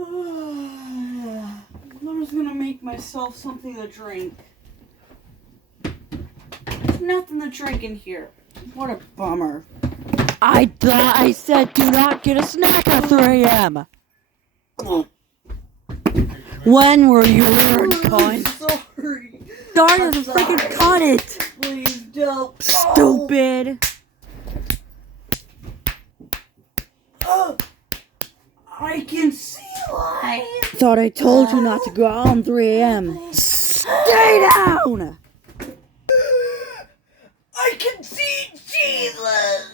I was gonna make myself something to drink. There's nothing to drink in here. What a bummer. I said do not get a snack at 3 a.m. When were you learned, cunt? Sorry. Darn it, freaking cut it! Please don't. Stupid. I can see light. Thought I told you not to go out on 3 a.m. Stay down! I can see Jesus.